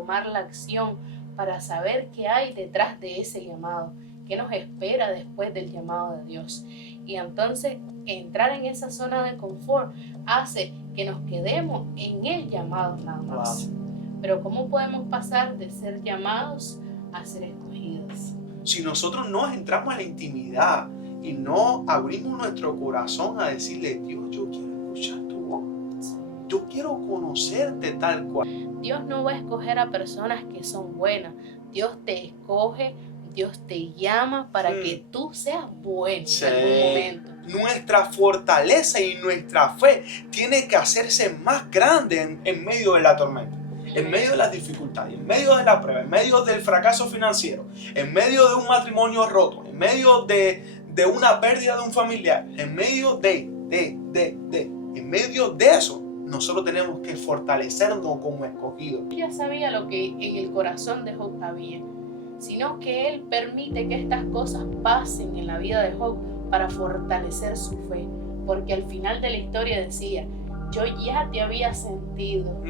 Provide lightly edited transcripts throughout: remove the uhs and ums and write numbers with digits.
tomar la acción para saber qué hay detrás de ese llamado, qué nos espera después del llamado de Dios. Y entonces entrar en esa zona de confort hace que nos quedemos en el llamado nada más. Pero ¿cómo podemos pasar de ser llamados a ser escogidos? Si nosotros no entramos a la intimidad y no abrimos nuestro corazón a decirle, Dios, yo quiero escuchar tu voz, yo quiero conocerte tal cual. Dios no va a escoger a personas que son buenas. Dios te escoge, Dios te llama para que tú seas bueno en algún momento. Nuestra fortaleza y nuestra fe tiene que hacerse más grande en medio de la tormenta, en medio de las dificultades, en medio de la prueba, en medio del fracaso financiero, en medio de un matrimonio roto, en medio de una pérdida de un familiar, en medio en medio de eso, nosotros tenemos que fortalecernos como escogidos. Él ya sabía lo que en el corazón de Job había, sino que Él permite que estas cosas pasen en la vida de Job para fortalecer su fe, porque al final de la historia decía, yo ya te había sentido,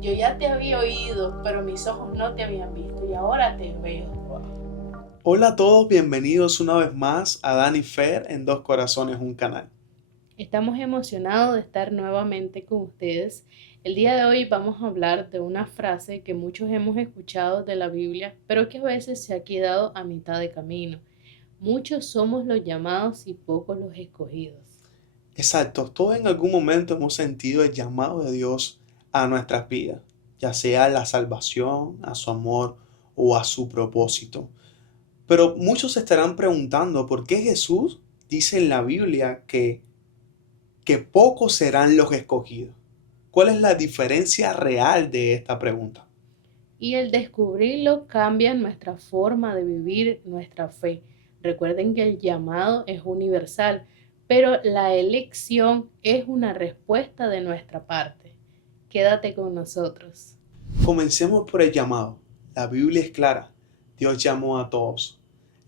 yo ya te había oído, pero mis ojos no te habían visto y ahora te veo. Hola a todos, bienvenidos una vez más a Dani Fer en Dos Corazones, un canal. Estamos emocionados de estar nuevamente con ustedes. El día de hoy vamos a hablar de una frase que muchos hemos escuchado de la Biblia, pero que a veces se ha quedado a mitad de camino. Muchos somos los llamados y pocos los escogidos. Exacto, todos en algún momento hemos sentido el llamado de Dios a nuestras vidas, ya sea a la salvación, a su amor o a su propósito. Pero muchos se estarán preguntando por qué Jesús dice en la Biblia que pocos serán los escogidos. ¿Cuál es la diferencia real de esta pregunta? Y el descubrirlo cambia nuestra forma de vivir nuestra fe. Recuerden que el llamado es universal, pero la elección es una respuesta de nuestra parte. Quédate con nosotros. Comencemos por el llamado. La Biblia es clara. Dios llamó a todos.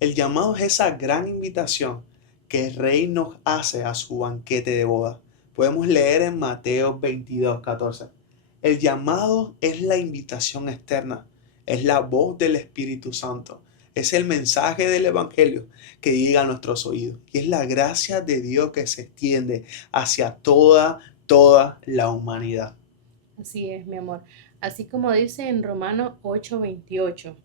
El llamado es esa gran invitación que el Rey nos hace a su banquete de boda. Podemos leer en Mateo 22:14. El llamado es la invitación externa, es la voz del Espíritu Santo, es el mensaje del Evangelio que llega a nuestros oídos y es la gracia de Dios que se extiende hacia toda la humanidad. Así es, mi amor. Así como dice en Romanos 8:28,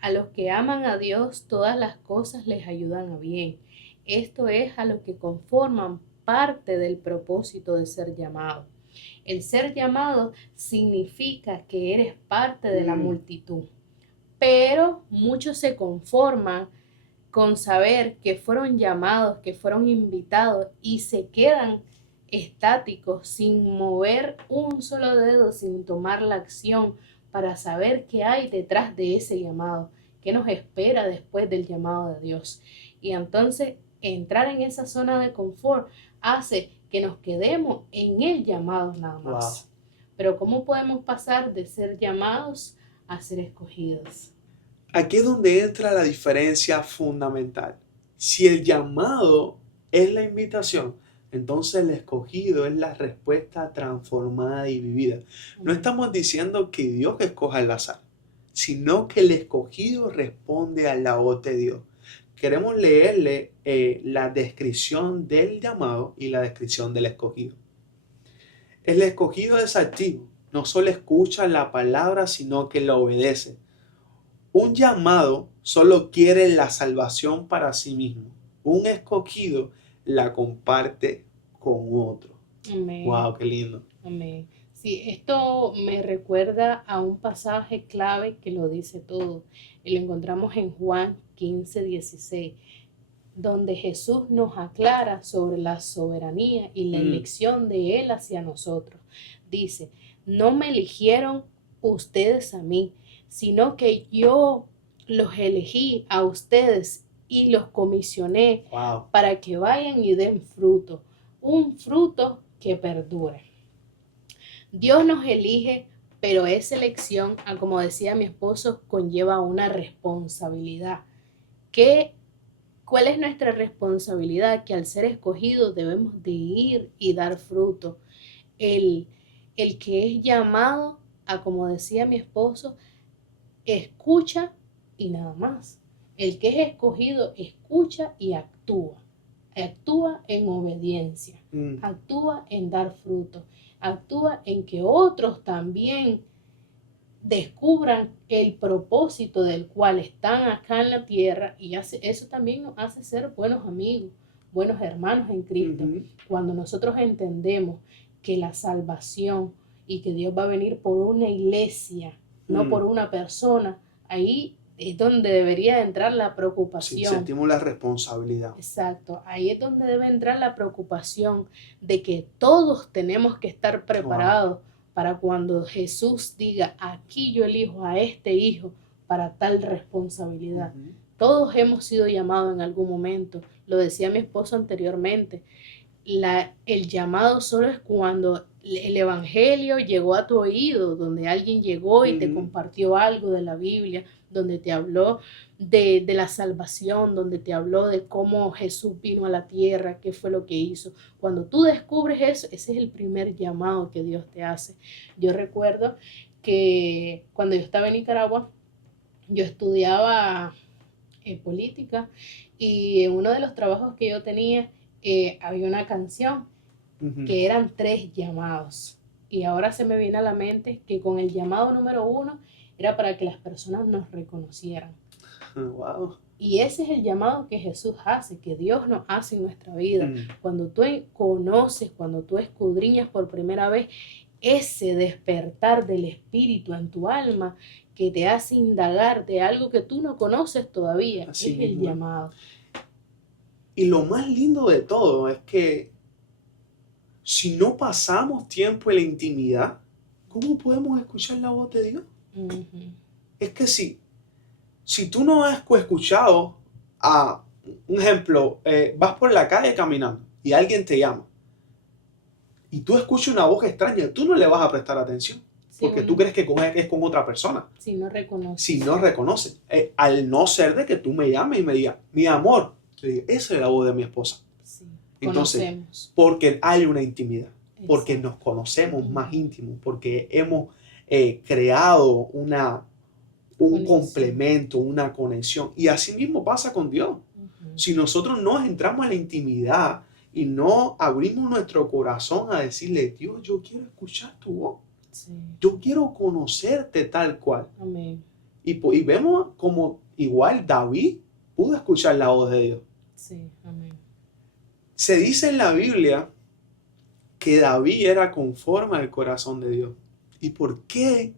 a los que aman a Dios todas las cosas les ayudan a bien. Esto es a los que conforman parte del propósito de ser llamado. El ser llamado significa que eres parte de la multitud, pero muchos se conforman con saber que fueron llamados, que fueron invitados y se quedan estáticos sin mover un solo dedo, sin tomar la acción para saber qué hay detrás de ese llamado, qué nos espera después del llamado de Dios. Y entonces entrar en esa zona de confort hace que nos quedemos en el llamado nada más. Pero ¿cómo podemos pasar de ser llamados a ser escogidos? Aquí es donde entra la diferencia fundamental. Si el llamado es la invitación, entonces el escogido es la respuesta transformada y vivida. No estamos diciendo que Dios escoja al azar, sino que el escogido responde a la voz de Dios. Queremos leerle la descripción del llamado y la descripción del escogido. El escogido es activo, no solo escucha la palabra, sino que la obedece. Un llamado solo quiere la salvación para sí mismo. Un escogido la comparte con otro. Amén. Wow, qué lindo. Amén. Sí, esto me recuerda a un pasaje clave que lo dice todo. Y lo encontramos en Juan 15:16, donde Jesús nos aclara sobre la soberanía y la elección de Él hacia nosotros. Dice, no me eligieron ustedes a mí, sino que yo los elegí a ustedes y los comisioné para que vayan y den fruto, un fruto que perdure. Dios nos elige, pero esa elección, como decía mi esposo, conlleva una responsabilidad. ¿Cuál es nuestra responsabilidad? Que al ser escogidos debemos de ir y dar fruto. El que es llamado a, como decía mi esposo, escucha y nada más. El que es escogido escucha y actúa. Actúa en obediencia, actúa en dar fruto, actúa en que otros también descubran el propósito del cual están acá en la tierra, y eso también nos hace ser buenos amigos, buenos hermanos en Cristo. Cuando nosotros entendemos que la salvación y que Dios va a venir por una iglesia, no por una persona, ahí es donde debería entrar la preocupación. Sí, sentimos la responsabilidad. Exacto, ahí es donde debe entrar la preocupación de que todos tenemos que estar preparados para cuando Jesús diga, aquí yo elijo a este hijo para tal responsabilidad. Todos hemos sido llamados en algún momento, lo decía mi esposo anteriormente, el llamado solo es cuando el evangelio llegó a tu oído, donde alguien llegó y te compartió algo de la Biblia, donde te habló de la salvación, donde te habló de cómo Jesús vino a la tierra, qué fue lo que hizo. Cuando tú descubres eso, ese es el primer llamado que Dios te hace. Yo recuerdo que cuando yo estaba en Nicaragua, yo estudiaba política, y en uno de los trabajos que yo tenía, había una canción que eran 3 llamados. Y ahora se me viene a la mente que con el llamado número 1 era para que las personas nos reconocieran. Wow. Y ese es el llamado que Jesús hace, que Dios nos hace en nuestra vida. Cuando tú conoces, cuando tú escudriñas por primera vez ese despertar del espíritu en tu alma que te hace indagar de algo que tú no conoces todavía, así es el llamado. Y lo más lindo de todo es que si no pasamos tiempo en la intimidad, ¿cómo podemos escuchar la voz de Dios? Es que si tú no has escuchado, un ejemplo, vas por la calle caminando y alguien te llama y tú escuchas una voz extraña, tú no le vas a prestar atención porque tú crees que es con otra persona. Si no reconoces. Si no reconoces. Al no ser de que tú me llames y me digas, mi amor, esa es la voz de mi esposa. Sí. Entonces, conocemos. porque hay una intimidad, porque Exacto. nos conocemos más íntimos, porque hemos creado un complemento, una conexión. Y así mismo pasa con Dios. Si nosotros no entramos a la intimidad y no abrimos nuestro corazón a decirle, Dios, yo quiero escuchar tu voz. Sí. Yo quiero conocerte tal cual. Amén. Y vemos como igual David pudo escuchar la voz de Dios. Sí, amén. Se dice en la Biblia que David era conforme al corazón de Dios. ¿Y por qué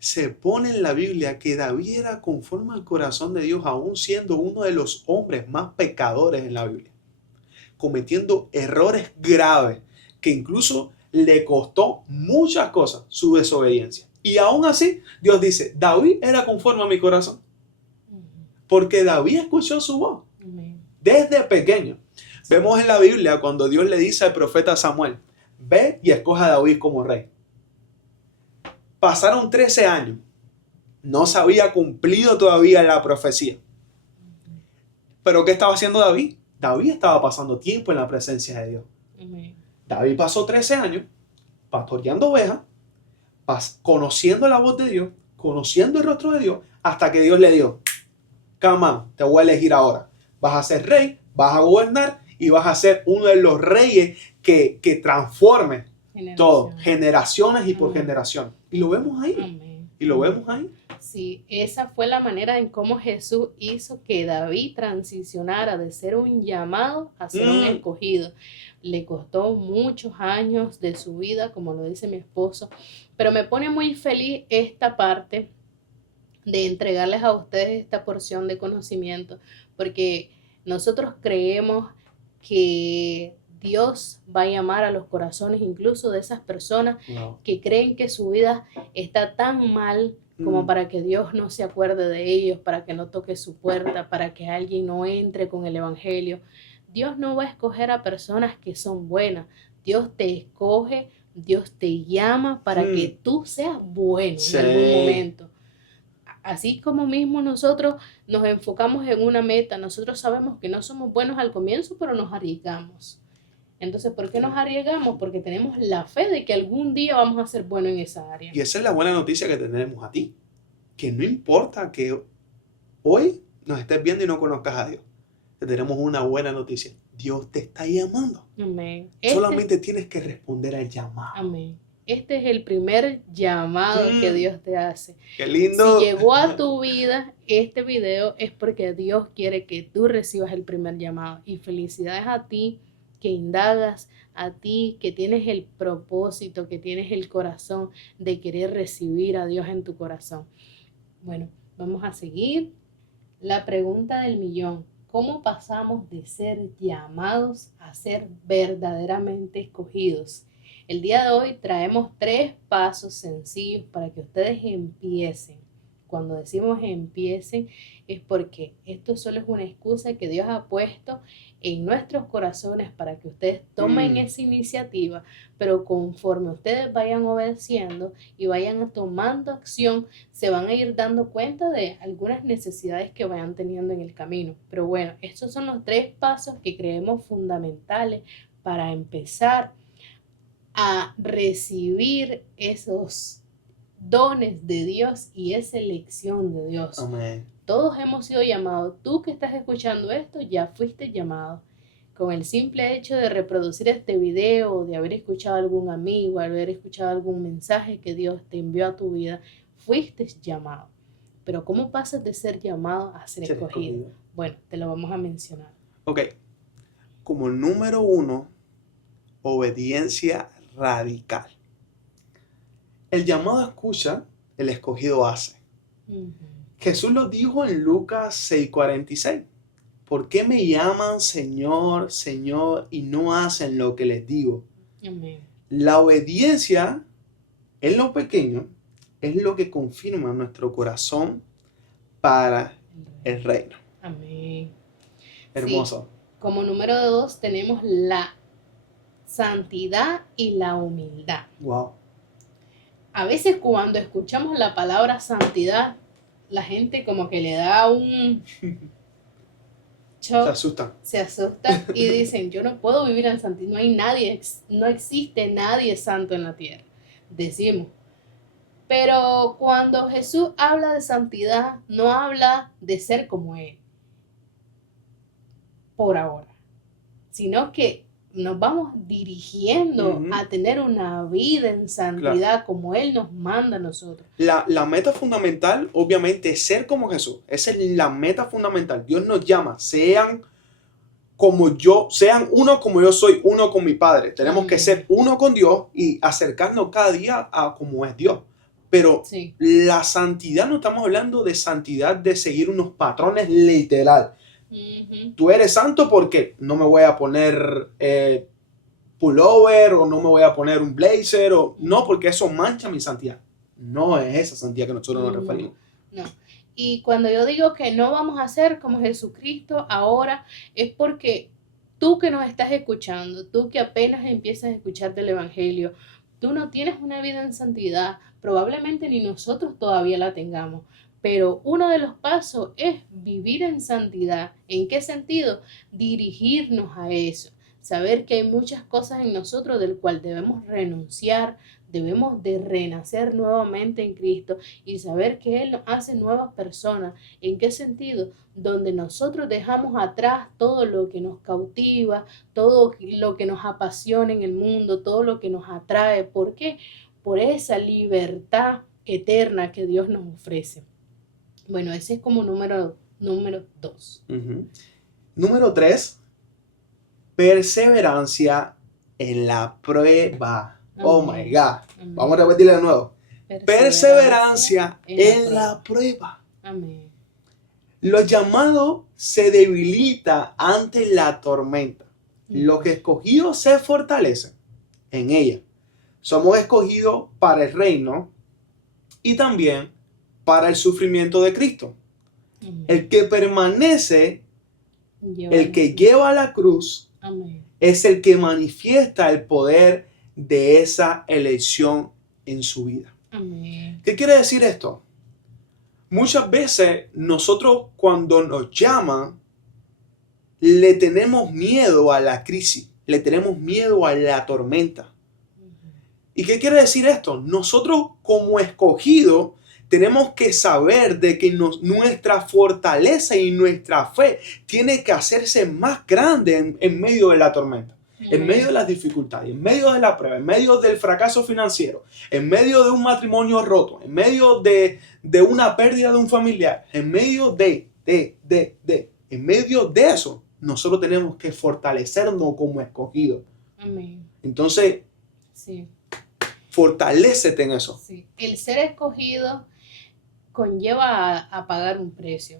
se pone en la Biblia que David era conforme al corazón de Dios, aún siendo uno de los hombres más pecadores en la Biblia? Cometiendo errores graves que incluso le costó muchas cosas su desobediencia. Y aún así, Dios dice, David era conforme a mi corazón. Porque David escuchó su voz desde pequeño. Vemos en la Biblia cuando Dios le dice al profeta Samuel, ve y escoja a David como rey. Pasaron 13 años. No se había cumplido todavía la profecía. ¿Pero qué estaba haciendo David? David estaba pasando tiempo en la presencia de Dios. David pasó 13 años pastoreando ovejas, conociendo la voz de Dios, conociendo el rostro de Dios, hasta que Dios le dijo, come on, te voy a elegir ahora. Vas a ser rey, vas a gobernar y vas a ser uno de los reyes que transforme todo, generaciones y por generación. Y lo vemos ahí. Amén. Y lo vemos ahí. Sí, esa fue la manera en cómo Jesús hizo que David transicionara de ser un llamado a ser un escogido. Le costó muchos años de su vida, como lo dice mi esposo, pero me pone muy feliz esta parte de entregarles a ustedes esta porción de conocimiento, porque nosotros creemos que Dios va a llamar a los corazones incluso de esas personas que creen que su vida está tan mal como para que Dios no se acuerde de ellos, para que no toque su puerta, para que alguien no entre con el evangelio. Dios no va a escoger a personas que son buenas. Dios te escoge, Dios te llama para que tú seas bueno en algún momento. Así como mismo nosotros nos enfocamos en una meta, nosotros sabemos que no somos buenos al comienzo, pero nos arriesgamos. Entonces, ¿por qué nos arriesgamos? Porque tenemos la fe de que algún día vamos a ser buenos en esa área. Y esa es la buena noticia que tenemos a ti. Que no importa que hoy nos estés viendo y no conozcas a Dios. Te tenemos una buena noticia. Dios te está llamando. Amén. Solamente tienes que responder al llamado. Amén. Este es el primer llamado que Dios te hace. ¡Qué lindo! Si llegó a tu vida este video es porque Dios quiere que tú recibas el primer llamado. Y felicidades a ti que indagas, a ti que tienes el propósito, que tienes el corazón de querer recibir a Dios en tu corazón. Bueno, vamos a seguir. La pregunta del millón. ¿Cómo pasamos de ser llamados a ser verdaderamente escogidos? El día de hoy traemos 3 pasos sencillos para que ustedes empiecen. Cuando decimos empiecen es porque esto solo es una excusa que Dios ha puesto en nuestros corazones para que ustedes tomen esa iniciativa, pero conforme ustedes vayan obedeciendo y vayan tomando acción, se van a ir dando cuenta de algunas necesidades que vayan teniendo en el camino. Pero bueno, estos son los 3 pasos que creemos fundamentales para empezar a recibir esos dones de Dios y esa elección de Dios. Amén. Todos hemos sido llamados. Tú que estás escuchando esto ya fuiste llamado. Con el simple hecho de reproducir este video, de haber escuchado a algún amigo, haber escuchado algún mensaje que Dios te envió a tu vida, fuiste llamado. Pero ¿cómo pasas de ser llamado a ser escogido? Bueno, te lo vamos a mencionar. Ok. Como número 1, obediencia radical. El llamado escucha, el escogido hace. Jesús lo dijo en Lucas 6:46. ¿Por qué me llaman Señor, Señor y no hacen lo que les digo? Amén. La obediencia en lo pequeño es lo que confirma nuestro corazón para el reino. Amén. Hermoso. Sí. Como número 2 tenemos la santidad y la humildad. Wow. A veces cuando escuchamos la palabra santidad, la gente como que le da un shock, se asusta y dicen, yo no puedo vivir en santidad, no hay nadie, no existe nadie santo en la tierra, decimos. Pero cuando Jesús habla de santidad, no habla de ser como Él, por ahora, sino que nos vamos dirigiendo a tener una vida en santidad como Él nos manda a nosotros. La meta fundamental, obviamente, es ser como Jesús. Esa es la meta fundamental. Dios nos llama, sean como yo, sean uno como yo soy, uno con mi Padre. Tenemos que ser uno con Dios y acercarnos cada día a como es Dios. Pero la santidad, no estamos hablando de santidad de seguir unos patrones literal. Tú eres santo porque no me voy a poner pullover o no me voy a poner un blazer o no, porque eso mancha mi santidad. No es esa santidad que nosotros nos referimos. No. Y cuando yo digo que no vamos a ser como Jesucristo ahora, es porque tú que nos estás escuchando, tú que apenas empiezas a escuchar del Evangelio, tú no tienes una vida en santidad, probablemente ni nosotros todavía la tengamos. Pero uno de los pasos es vivir en santidad. ¿En qué sentido? Dirigirnos a eso. Saber que hay muchas cosas en nosotros del cual debemos renunciar, debemos de renacer nuevamente en Cristo y saber que Él nos hace nuevas personas. ¿En qué sentido? Donde nosotros dejamos atrás todo lo que nos cautiva, todo lo que nos apasiona en el mundo, todo lo que nos atrae. ¿Por qué? Por esa libertad eterna que Dios nos ofrece. Bueno, ese es como número 2. Número 3, perseverancia en la prueba. Amén. Oh my God. Amén. Vamos a repetirlo de nuevo. Perseverancia en la prueba. Amén. Los llamados se debilita ante la tormenta. Los que escogidos se fortalecen en ella. Somos escogidos para el reino y también para el sufrimiento de Cristo. El que permanece, el que lleva la cruz, es el que manifiesta el poder de esa elección en su vida. ¿Qué quiere decir esto? Muchas veces nosotros cuando nos llaman le tenemos miedo a la crisis. Le tenemos miedo a la tormenta. ¿Y qué quiere decir esto? Nosotros como escogidos tenemos que saber de que nuestra fortaleza y nuestra fe tiene que hacerse más grande en medio de la tormenta, en medio de las dificultades, en medio de la prueba, en medio del fracaso financiero, en medio de un matrimonio roto, en medio de una pérdida de un familiar, en medio en medio de eso, nosotros tenemos que fortalecernos como escogidos. Amén. Entonces, sí. Fortalécete en eso. Sí. El ser escogido conlleva a pagar un precio.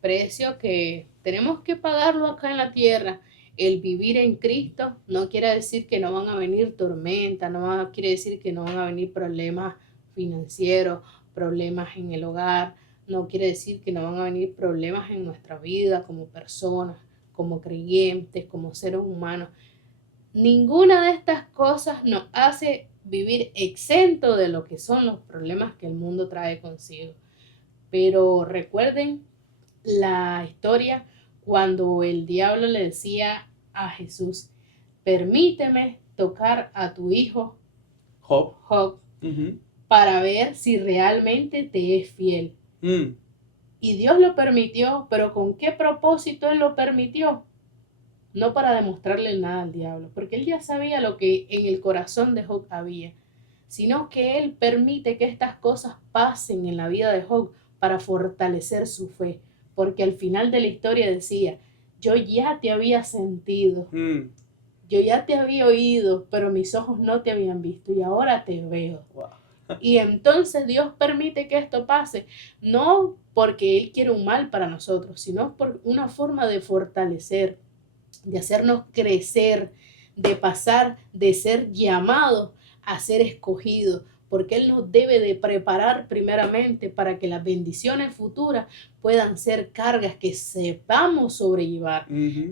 Precio que tenemos que pagarlo acá en la tierra. El vivir en Cristo no quiere decir que no van a venir tormentas, quiere decir que no van a venir problemas financieros, problemas en el hogar, no quiere decir que no van a venir problemas en nuestra vida como personas, como creyentes, como seres humanos. Ninguna de estas cosas nos hace vivir exento de lo que son los problemas que el mundo trae consigo. Pero recuerden la historia cuando el diablo le decía a Jesús, permíteme tocar a tu hijo Job, para ver si realmente te es fiel. Y Dios lo permitió, pero ¿con qué propósito Él lo permitió? No para demostrarle nada al diablo, porque él ya sabía lo que en el corazón de Job había, sino que él permite que estas cosas pasen en la vida de Job para fortalecer su fe, porque al final de la historia decía, yo ya te había sentido, yo ya te había oído, pero mis ojos no te habían visto y ahora te veo. Wow. Y entonces Dios permite que esto pase, no porque Él quiere un mal para nosotros, sino por una forma de fortalecer, de hacernos crecer, de pasar de ser llamados a ser escogidos, porque Él nos debe de preparar primeramente para que las bendiciones futuras puedan ser cargas que sepamos sobrellevar,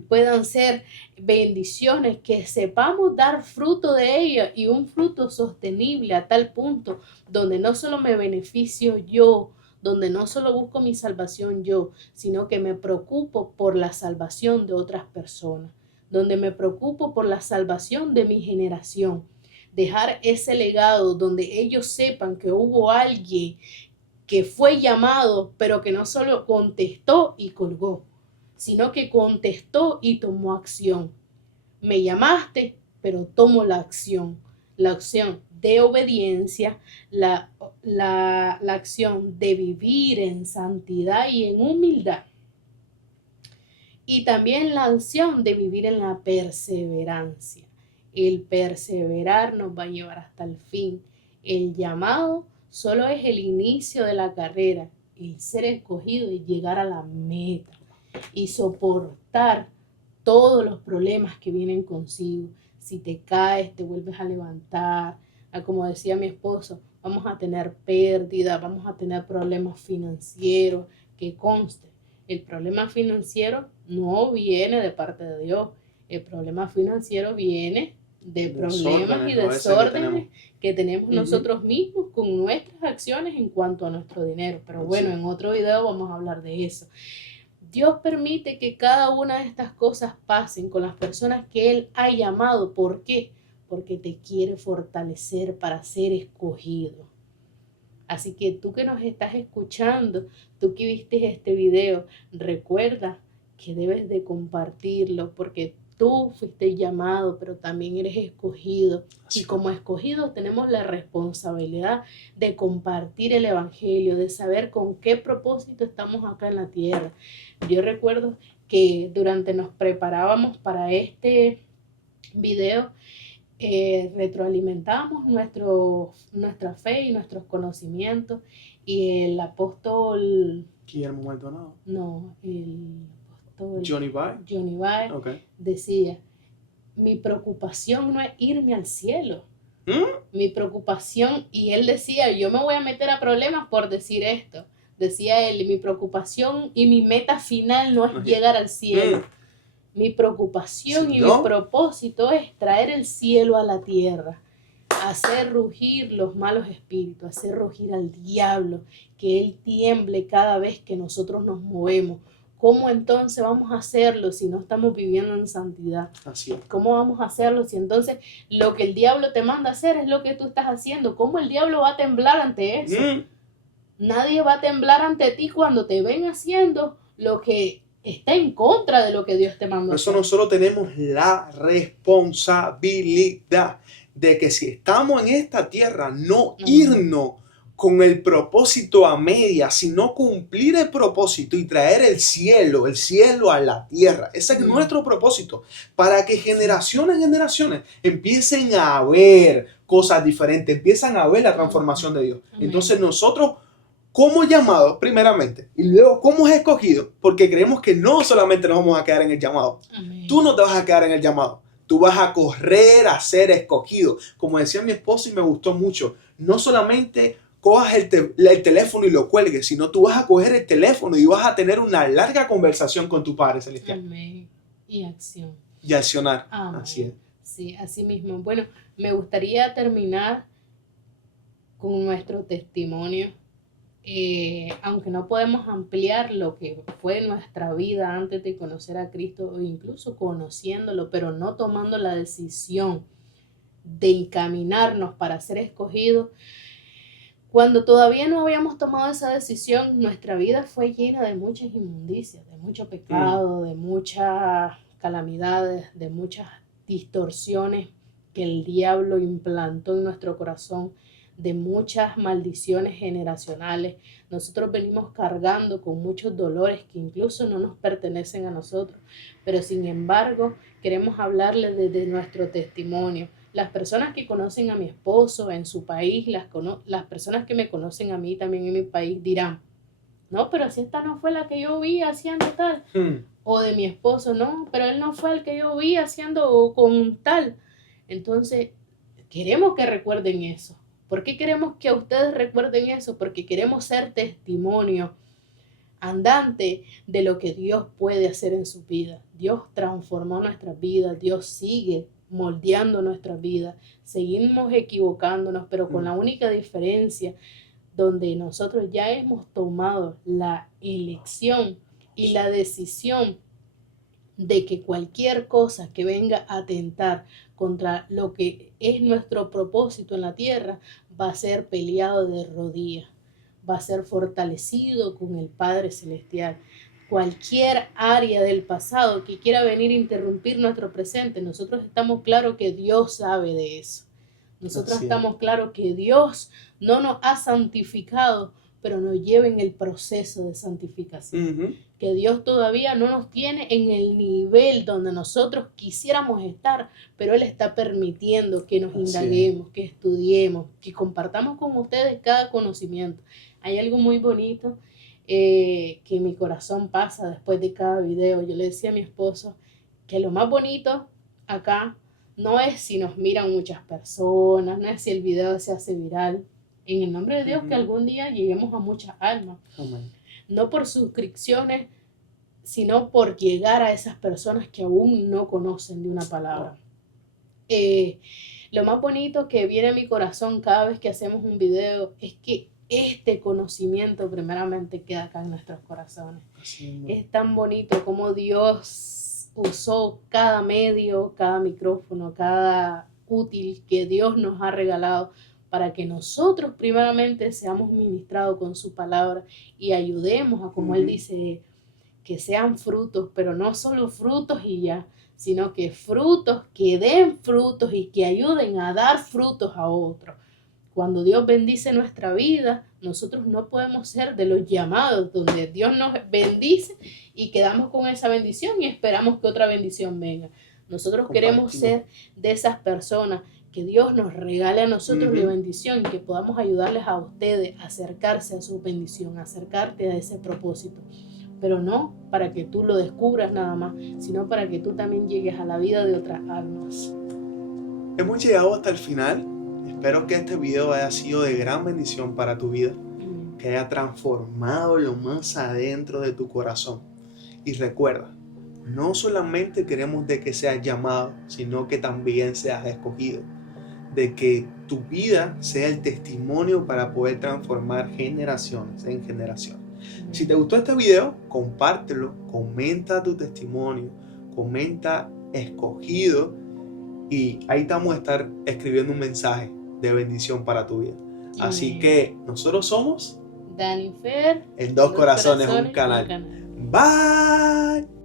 puedan ser bendiciones que sepamos dar fruto de ellas y un fruto sostenible a tal punto donde no solo me beneficio yo, donde no solo busco mi salvación yo, sino que me preocupo por la salvación de otras personas, donde me preocupo por la salvación de mi generación. Dejar ese legado donde ellos sepan que hubo alguien que fue llamado, pero que no solo contestó y colgó, sino que contestó y tomó acción. Me llamaste, pero tomo la acción de obediencia, la acción de vivir en santidad y en humildad. Y también la acción de vivir en la perseverancia. El perseverar nos va a llevar hasta el fin. El llamado solo es el inicio de la carrera. El ser escogido es llegar a la meta y soportar todos los problemas que vienen consigo. Si te caes, te vuelves a levantar. Como decía mi esposo, vamos a tener pérdidas, vamos a tener problemas financieros, que conste. El problema financiero no viene de parte de Dios. El problema financiero viene de problemas y desórdenes que tenemos nosotros mismos con nuestras acciones en cuanto a nuestro dinero. Pero bueno, en otro video vamos a hablar de eso. Dios permite que cada una de estas cosas pasen con las personas que Él ha llamado. ¿Por qué? Porque te quiere fortalecer para ser escogido. Así que tú que nos estás escuchando, tú que viste este video, recuerda que debes de compartirlo porque tú fuiste llamado, pero también eres escogido. Y como escogidos tenemos la responsabilidad de compartir el evangelio, de saber con qué propósito estamos acá en la tierra. Yo recuerdo que durante nos preparábamos para este video, retroalimentamos nuestra fe y nuestros conocimientos, y el apóstol Guillermo Maldonado. No, el apóstol Johnny Vai okay. Decía, mi preocupación no es irme al cielo. Mi preocupación, y él decía, yo me voy a meter a problemas por decir esto. Decía él, mi preocupación y mi meta final no es llegar al cielo. Mi preocupación y mi propósito es traer el cielo a la tierra, hacer rugir los malos espíritus, hacer rugir al diablo, que él tiemble cada vez que nosotros nos movemos ¿cómo entonces vamos a hacerlo si no estamos viviendo en santidad? Así es. ¿Cómo vamos a hacerlo si entonces lo que el diablo te manda a hacer es lo que tú estás haciendo? ¿Cómo el diablo va a temblar ante eso? Nadie va a temblar ante ti cuando te ven haciendo lo que está en contra de lo que Dios te mandó. Por eso nosotros tenemos la responsabilidad de que si estamos en esta tierra, no irnos con el propósito a media, sino cumplir el propósito y traer el cielo a la tierra. Ese es nuestro propósito, para que generaciones empiecen a ver cosas diferentes, empiezan a ver la transformación de Dios. Entonces nosotros, como llamados primeramente, y luego como escogidos, porque creemos que no solamente nos vamos a quedar en el llamado. Amén. Tú no te vas a quedar en el llamado, tú vas a correr a ser escogido. Como decía mi esposo y me gustó mucho, no solamente cojas el teléfono y lo cuelgues, sino tú vas a coger el teléfono y vas a tener una larga conversación con tu Padre Celestial. Amén. Y acción. Y accionar. Amén. Así es. Sí, así mismo. Bueno, me gustaría terminar con nuestro testimonio. Aunque no podemos ampliar lo que fue nuestra vida antes de conocer a Cristo o incluso conociéndolo, pero no tomando la decisión de encaminarnos para ser escogidos, cuando todavía no habíamos tomado esa decisión, nuestra vida fue llena de muchas inmundicias, de mucho pecado, de muchas calamidades, de muchas distorsiones que el diablo implantó en nuestro corazón, de muchas maldiciones generacionales. Nosotros venimos cargando con muchos dolores que incluso no nos pertenecen a nosotros, pero sin embargo queremos hablarles desde nuestro testimonio. Las personas que conocen a mi esposo en su país, las personas que me conocen a mí también en mi país dirán, no, pero si esta no fue la que yo vi haciendo tal. O de mi esposo, no, pero él no fue el que yo vi haciendo con tal. Entonces, queremos que recuerden eso. ¿Por qué queremos que ustedes recuerden eso? Porque queremos ser testimonio andante de lo que Dios puede hacer en su vida. Dios transformó nuestras vidas, Dios sigue moldeando nuestras vidas. Seguimos equivocándonos, pero con la única diferencia donde nosotros ya hemos tomado la elección y la decisión de que cualquier cosa que venga a atentar contra lo que es nuestro propósito en la tierra va a ser peleado de rodillas, va a ser fortalecido con el Padre Celestial. Cualquier área del pasado que quiera venir a interrumpir nuestro presente, nosotros estamos claros que Dios sabe de eso. Nosotros estamos claros que Dios no nos ha santificado, pero nos lleva en el proceso de santificación. Que Dios todavía no nos tiene en el nivel donde nosotros quisiéramos estar, pero Él está permitiendo que nos indaguemos, que estudiemos, que compartamos con ustedes cada conocimiento. Hay algo muy bonito que mi corazón pasa después de cada video. Yo le decía a mi esposo que lo más bonito acá no es si nos miran muchas personas, no es si el video se hace viral. En el nombre de Dios, que algún día lleguemos a muchas almas. No por suscripciones, sino por llegar a esas personas que aún no conocen de una palabra. Lo más bonito que viene a mi corazón cada vez que hacemos un video es que este conocimiento primeramente queda acá en nuestros corazones. Es tan bonito como Dios usó cada medio, cada micrófono, cada útil que Dios nos ha regalado para que nosotros primeramente seamos ministrados con su palabra y ayudemos a, como Él dice, que sean frutos, pero no solo frutos y ya, sino que frutos que den frutos y que ayuden a dar frutos a otros. Cuando Dios bendice nuestra vida, nosotros no podemos ser de los llamados donde Dios nos bendice y quedamos con esa bendición y esperamos que otra bendición venga. Nosotros queremos ser de esas personas que Dios nos regale a nosotros la bendición y que podamos ayudarles a ustedes a acercarse a su bendición, a acercarte a ese propósito. Pero no para que tú lo descubras nada más, sino para que tú también llegues a la vida de otras almas. Hemos llegado hasta el final. Espero que este video haya sido de gran bendición para tu vida, que haya transformado lo más adentro de tu corazón. Y recuerda, no solamente queremos de que seas llamado, sino que también seas escogido. De que tu vida sea el testimonio para poder transformar generaciones en generaciones. Si te gustó este video, compártelo, comenta tu testimonio, comenta escogido y ahí te vamos a estar escribiendo un mensaje de bendición para tu vida. Así que nosotros somos Dani Fer En Dos Corazones, un canal. Bye.